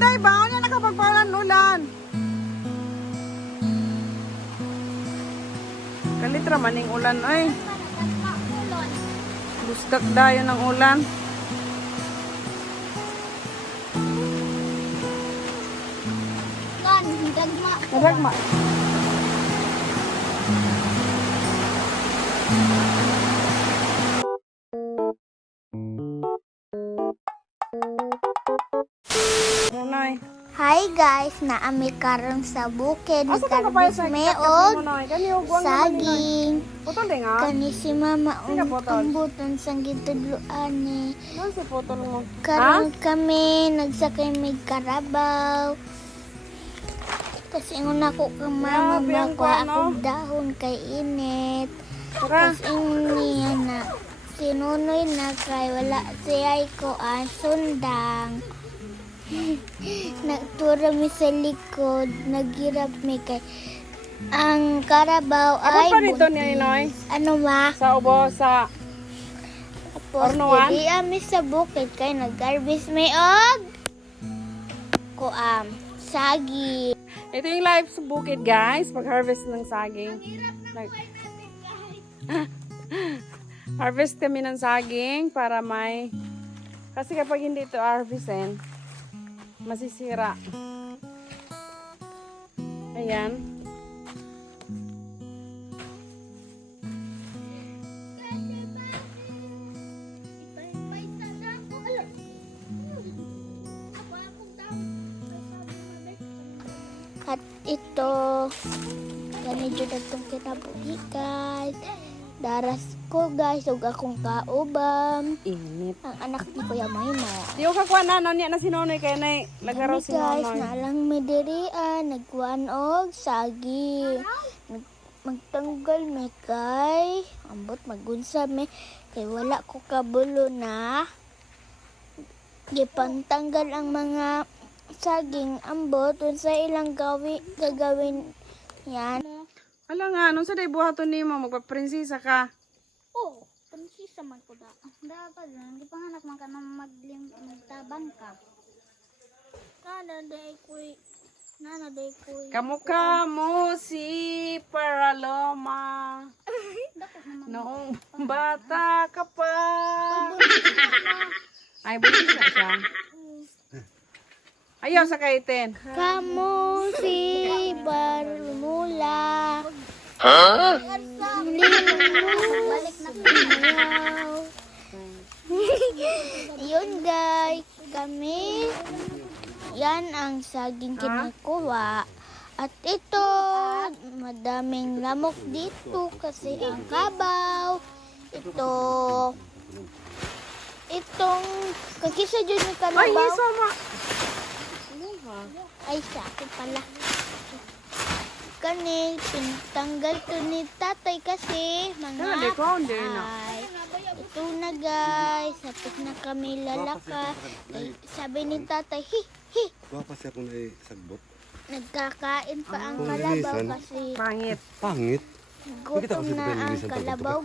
day ba? Ano nakapagpalan ulan? Kalitra maning ulan ay. Bustak dayon ng ulan. Kan, dagma. Nadagma. Noy. Hi guys, naami karon sa bukid ni Asa ka papayas Karbis na Meog, Noy? Kani ugwang saging. Putol din nga. Kani si mama Sino putol? umbuton sang gitudloan ni. Ano si putol mo? Karon kami nagsakay may karabaw. Kasi ingon ako kang mama Grabe ang bako kuwan, ako no? dahon kay init. Tara. Tapos niya na sinunoy na kay wala siya'y ko ang sundang. Nagtura mi sa likod, naghirap mi kay ang karabaw Ako ay pa nito buntis. ni Noy. Ano ma? Sa ubo sa Tapos Ornoan? dili ami sa bukid kay nag-harvest may og kuam sagi. ito yung live sa bukid, guys. Pag-harvest ng saging. Harvest kami ng saging para may... Kasi kapag hindi ito harvestin, masisira. Ayan. At ito, ganito na itong kinabuhi guys. Daras ko guys, ug akong kaubam. Init. Ang anak ni Kuya Maymo. Di ko kakuha na, niya na si Nonoy kaya na lagaraw Kami si guys, Nonoy. nalang medirian, nagkuhan og sagi. Magtanggal me kay, ambot magunsa me, kay wala ko kabulo na. Gipantanggal ang mga saging ambot, sa ilang gagawin yan. Hala nga, nung sa day buhaton ni mo, magpaprinsesa ka. Oh, prinsesa man ko da. Dapat lang, di panganak man ka na magtaban ka. Nana day koy. Kamukha mo si Paraloma. Dapat naman. Noong bata ka pa. Ay, buntis na siya. Ayaw sa kaitin. Kamu si Barmula. Balik na Yun guys, kami. Yan ang saging kinukuha. At ito, madaming lamok dito kasi ang kabaw. Itong, kakisa dyan yung Ay, kalabaw. sama. Ay, sa akin pala. Kani, pinatanggal to ni tatay kasi mga Hindi ko, hindi na. ay. Ito na guys, sapit na kami lalaka. Ay, sabi ni tatay, hi. Wapa siya kung naisagbot. Nagkakain pa ang Kung kalabaw linisan. kasi Pangit. Pangit. gutom kasi na ang linisan pag kalabaw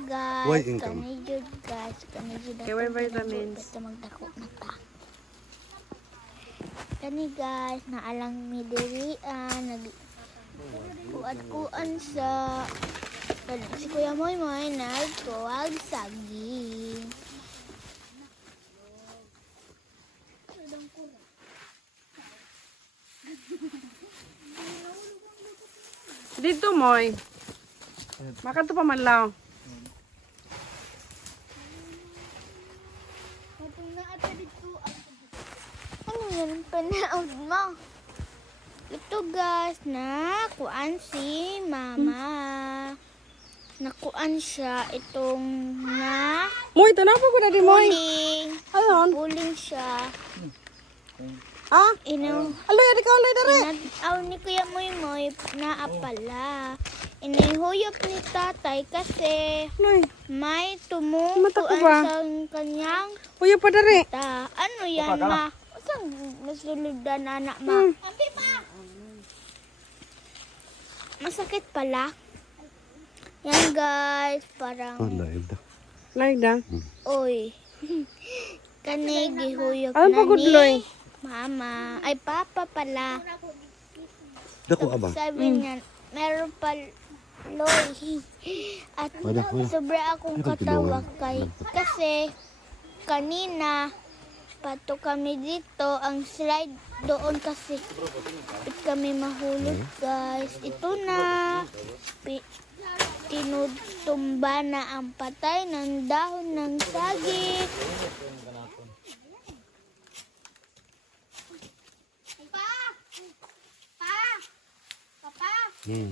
Why guys. income? Kanijud guys, kanijud. Kaya may vitamins. Basta magdako na ta. Kani guys, naalang midirian, nagkuan sa si Kuya Moy nagkuwag saging. Dito, Moy. Makato pa man lang. Ano yan panaod mo? Ito guys, nakuan si mama. Nakuan siya itong na Moy, tanaw pa ko na di, Moy. puling. Ayun. Puling siya. Ah? Ino, Aloy, adi ka ulit dere. aw ni Kuya Moy naapala. Inihuyop ni tatay kasi Aloy, may Mata ko tumukuan ba? sa kanyang kuya pa dere. ta. Ano yan ma? Usang nasuludan anak ma? Masakit pala. Yan guys, parang live da. Like da. oy. Kani gihuyop Alam na pa gud, Loy. Mama, ay papa pala. Dako aba. Sabi niya, meron pa Loy. At Wala. sobra akong Ikaw katawa tulungan. kay kasi kanina pato kami dito ang slide doon kasi kami mahulog guys. Ito na tinutumba na ang patay ng dahon ng saging. Hmm.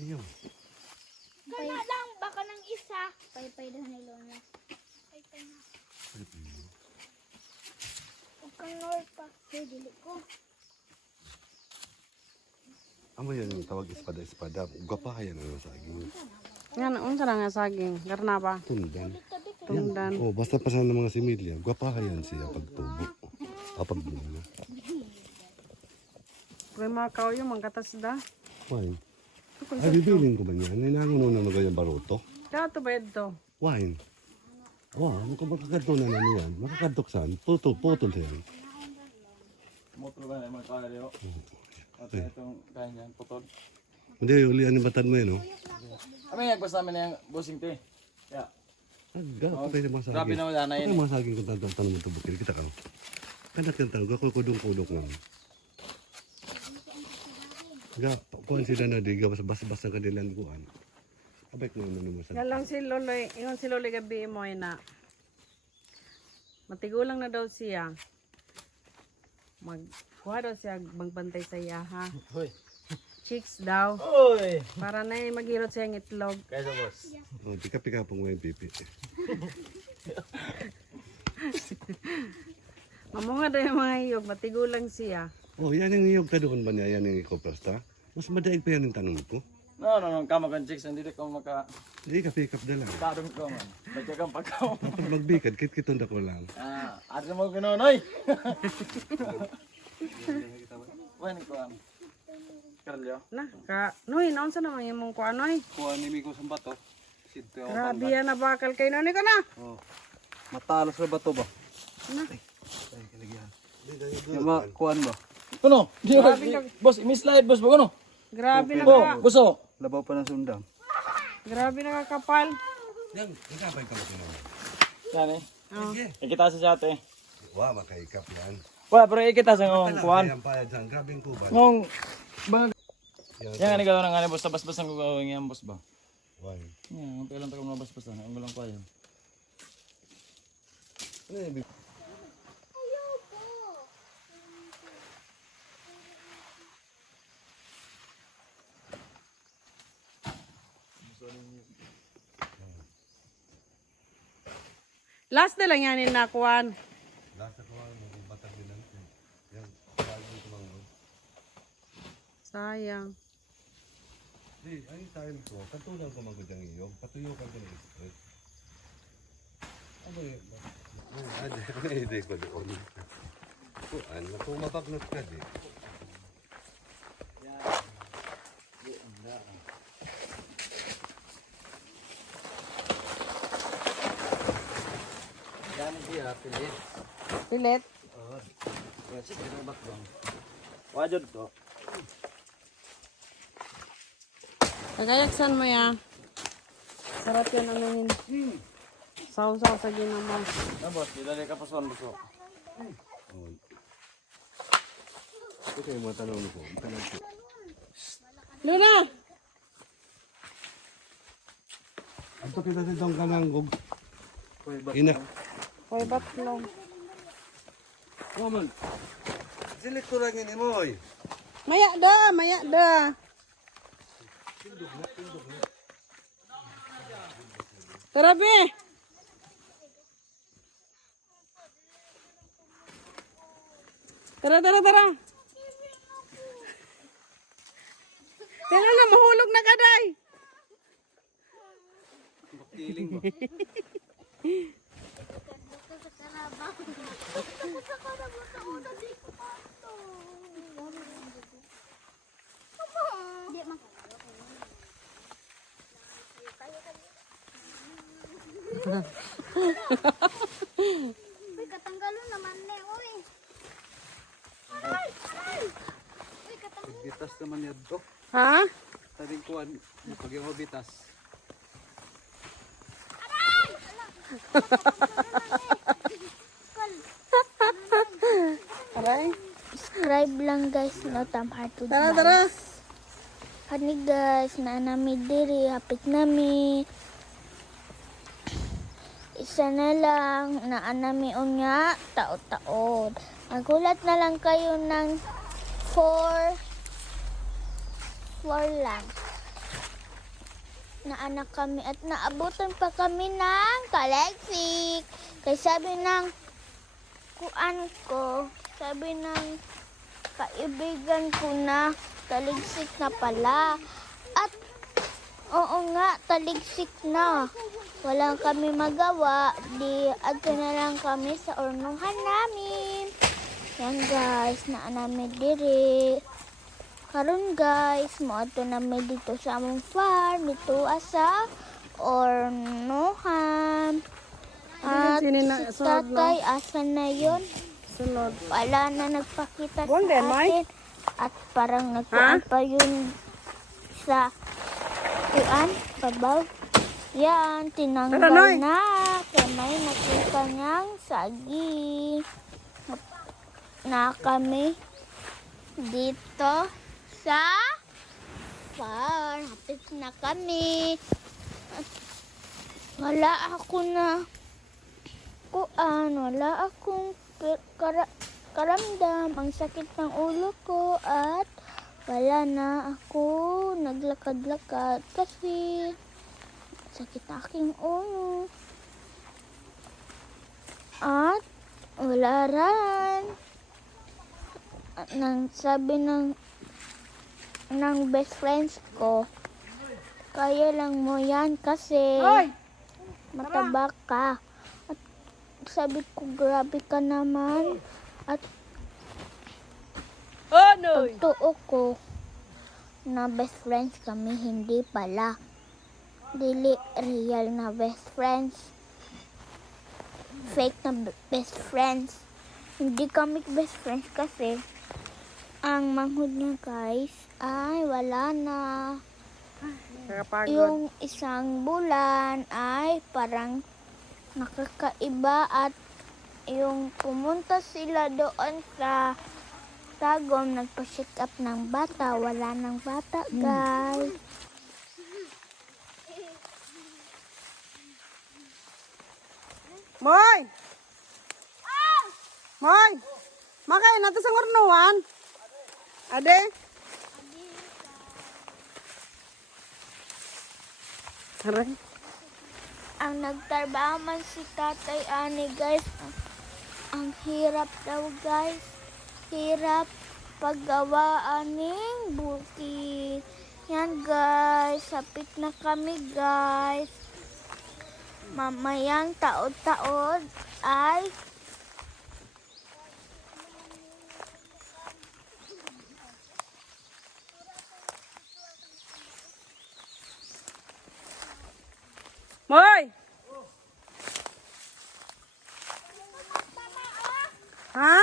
Ayun. Kana lang, baka ng isa. Paypay daw ni Lola. Paypay na. Huwag kang norpa. Dili ko. Amo yan yung tawag espada-espada. Gapahayan ang saging. Yan, unsa na nga saging? Garna ba? Tundan. Tundan. Oh, basta pasan ng mga similya. Gapahayan siya pagtubo. Kapag bunga. Kaya mga kauyo, mangkatas da. Wine. Ay, bibilin ko ba niya? Ninangon na magayang baruto. Kaya ito ba ito? Wine. Wow, ano ka makakadto na yan? Makakadtok saan? Putol siya. Motor ba na mga karyo? At itong kaya niyan, putol. Hindi, uli ang batad mo yan, no? Kami nagbasa namin yung bossing to eh. Kaya, Patay na mga saging. grabe naman dana Patay yun. mga saging kung tanong mo ito bukil. Kita ka. Kanat kang tanong. Ako kudong-kudok nga. Ga, kuhan sila na di. Bas-bas ang kanilang kuhan. Abay ko naman mo sa... Yan lang si Loloy, ingon si Loloy gabi mo na matigulang na daw siya. Magkuha daw siya magbantay sa iya ha. Hoy. Chicks daw. Hoy! Para na maghirot siya ng itlog. Kaya sa boss. Oh, pika-pika pong may pipi. Mamunga daw yung mga iyog, matigulang siya. Oh, yan yung iyog tadoon ba niya? Yan yung ikoprasta? Mas madaig pa yan yung tanong ko. No, kama kang chicks, hindi ko maka... Hindi ka pick up na lang. Kadong ko man. Bagya kang pagkaw. Kapag magbikad, kit-kitunda ko lang. Ate mo ganonoy! Wala ko ang... Karalyo? Na, Noy, naon sa naman yung mong kuha, Noy? Kuha ni Miko sa bato. Sito yung Grabe yan na bakal kayo, Noy ka na. Oh. Matalas sa bato ba? Na, Yung mga kuhan ba? Kuno? Di ba? Boss, imi-slide boss ba kuno? grabe na Oh, ka. gusto. Labaw pa ng sundang. Grabe na kakapal. Yan, ikapay ka mo tinong. Yan eh. Oh. Ikita sa ate. Wow, makaikap yan. Wala, pero ikita sa ngong kuhan. Kaya payad siyang grabing kuban. Ngong... Bag... Yan, Yan nga ni gano'n nga ni boss. Bas-bas ang gagawin yan boss ba? wine. Yan, ang pilang tayo mga bas-bas na. Ang gulang pa yun. Ano yung ibig? Last na lang yan yung nakuhan. Lasa ko ang mga batag din lang. Yan, bagong tumangod. Sayang. Di, ay tayo ko. Katulang ko magandang iyong. Patuyo ka din straight. Ano yun? Hindi ko doon. Kuan, kung mapagnot ka di. Yan siya, pilit. Pilit. Yan siya, pinabat ba? Wajod to. Kagayaksan mo ya. Sarap yan anuhin. Saw-saw sa ginamon. Na boss, didali ka pa sa boss. Oh. Ito yung mga tanong ko. Tanong ko. Luna! Ang to kita sa kananggog. Ina. Hoy, batlong. Woman. Silit ko lang ini mo eh. Maya da, maya da. Tara, be. Tara, tara, tara. Tara na, mahulog na ka, day. Kiling ba? Uy, katanggalon naman ni, uy. Aray! Aray! Uy, katanggalon. Bitas naman yan to. Ha? Taring kuhan, pag yung bitas. Aray. Subscribe lang guys, no tamharto. Tara, tara. Hani guys, na nami diri, hapit nami. Isa na lang, naanami unya, tao-taon. Magulat na lang kayo ng 4 lang. Naanak kami at naabutan pa kami ng kaleksik. Kaya sabi ng kuan ko, sabi ng kaibigan ko na taligsik na pala. At oo nga, taligsik na. Wala kami magawa. Di adto na lang kami sa ornuhan namin. Yan guys, naanami diri. Karon guys, moadto namin dito sa among farm, dito sa ornuhan. At Sinin na, si sunod tatay, asan na yun? Sunod. Wala na nagpakita Buwan din, sa May? atin. At parang nagkuhan pa yun sa kuan, pabaw. Yan, tinanggal Tara, Noy. na. Kaya may nakita niyang saging. Na kami dito sa farm. Hapit na kami. At wala ako na kuan, wala akong karamdam. Ang sakit ng ulo ko at wala na ako naglakad-lakad kasi sakit aking ulo. At wala rin. Nang sabi ng best friends ko, kaya lang mo yan kasi mataba ka. At sabi ko, grabe ka naman. At pagtuo ko na best friends kami, hindi pala. Dili real na best friends. Fake na best friends. Hindi kami best friends kasi ang manghud niya guys ay wala na. Kakapagod. Yung isang bulan ay parang nakakaiba at yung pumunta sila doon sa Tagum, nagpa-check up ng bata. Wala ng bata guys. Moy! Moy! Makay na to sa ngurnuan. Ade? Aray. Ang nagtrabaho man si Tatay Ani guys, ang hirap daw guys. Hirap paggawa aning buki. Yan guys, sapit na kami guys. Mamayang taod-taod ay Moy! Ha?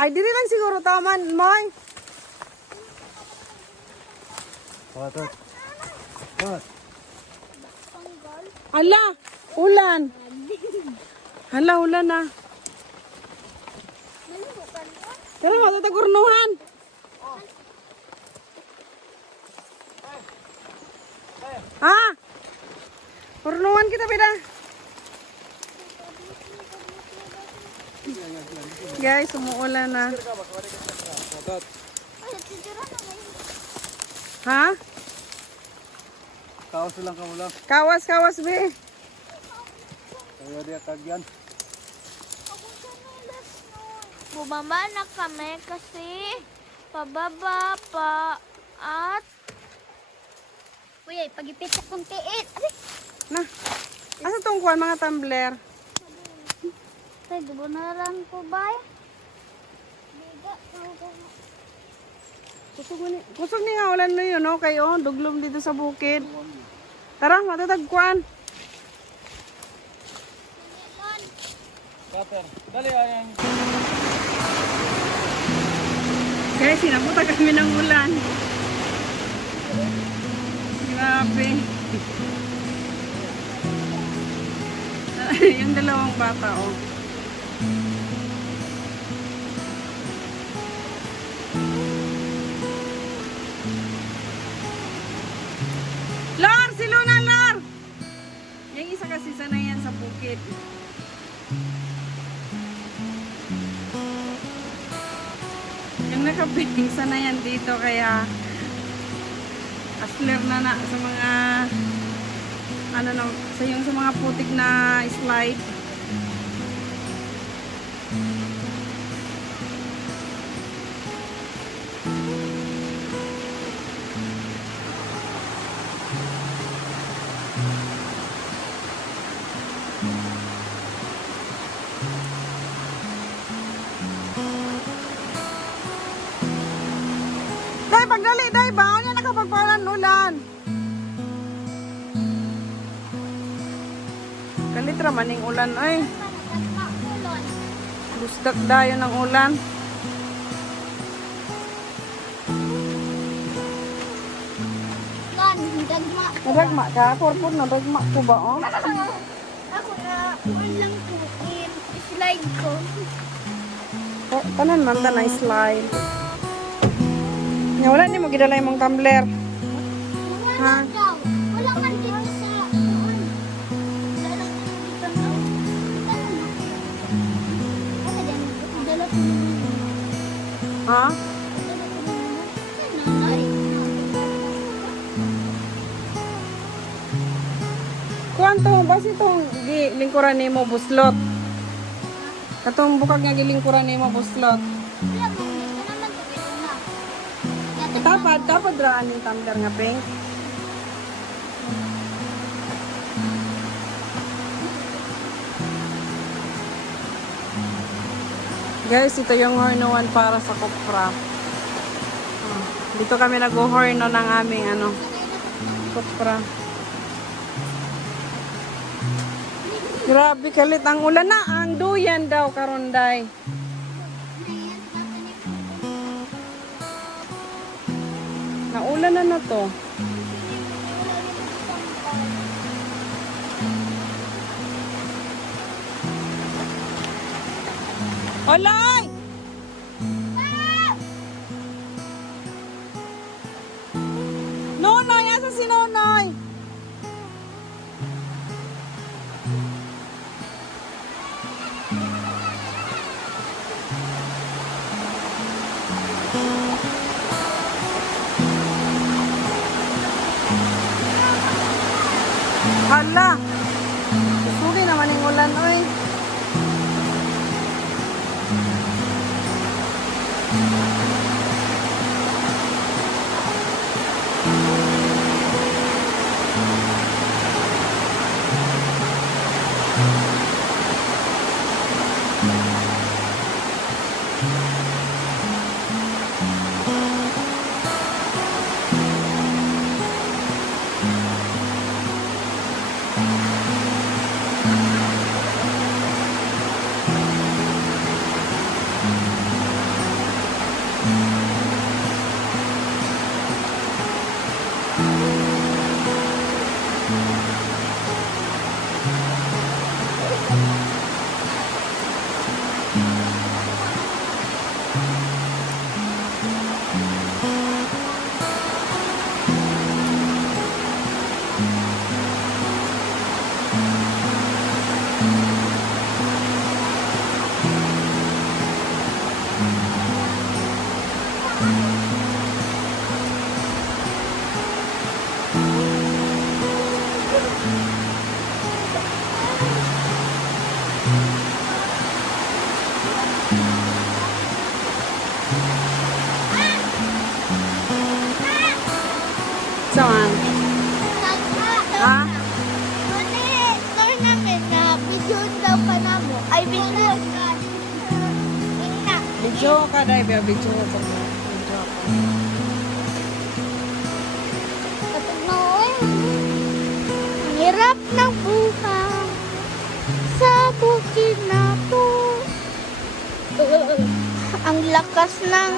Ay, dili lang siguro taman, Moy. What? Ala, ulan. Hala, ulan na. Tara, matatagurnuhan. Ha? Kurnuhan kita, pida. Guys, umuulan na. Ha? Kaos lang ka mo lang. Kawas, kawas, be. Kaya dia kagyan. Bumaba na kami kasi pababa pa at uy, pagipit sa kong tiit. Na. Asa tong kuan mga tumbler? Tay, gubunaran ko ba? Biga, Kusog ni nga ulan no yun, no? Kayo, duglom dito sa bukid. Tara, matatagkuan. Cutter. Dali, ayan. Guys, sinabutan kami ng ulan. Grabe. Yung dalawang bata, oh. Lor! Si Luna, Lor! Yung isa kasi sanay yan sa bukid. Yung nakabing sanay yan dito kaya asler na sa mga ano na, sa mga putik na slide. Day, pagdali, day, baon yan nakapagpalan-ulan. Kalitra maning ulan, ay. Busdak dayo ng ulan. Lan, dagma. Nadagma ka? Korpon, nadagma ko ba, oh? Ako na, kuan lang ko. Slide ko. Tanan man ta na slide. Nya wala ni mo gidala imong tumbler. Ha? Daw, wala man dito sa kuan. Wala lang dito na. Ano yan? Dala ko. Ha? Kuanto, basi itong lingkuran ni mo buslot. Katong bukag nga gilingkuran ni mo buslot. Tapad raan yung tumbler nga pink. Guys, ito yung hornuan para sa kopra. Dito kami nag-horno ng aming kopra. Grabe kalit ang ulan na. Ang duyan daw karonday. Naulan na to. Olay! Nonoy! Asa si Nonoy? Hala! Susugi naman yung ulan, oy. daw ka na mo. Ay, video. Ina. Video ka, dahil video ka mo. Video ka. Kapag noon, ang hirap ng buhay sa bukid na to. Ang lakas ng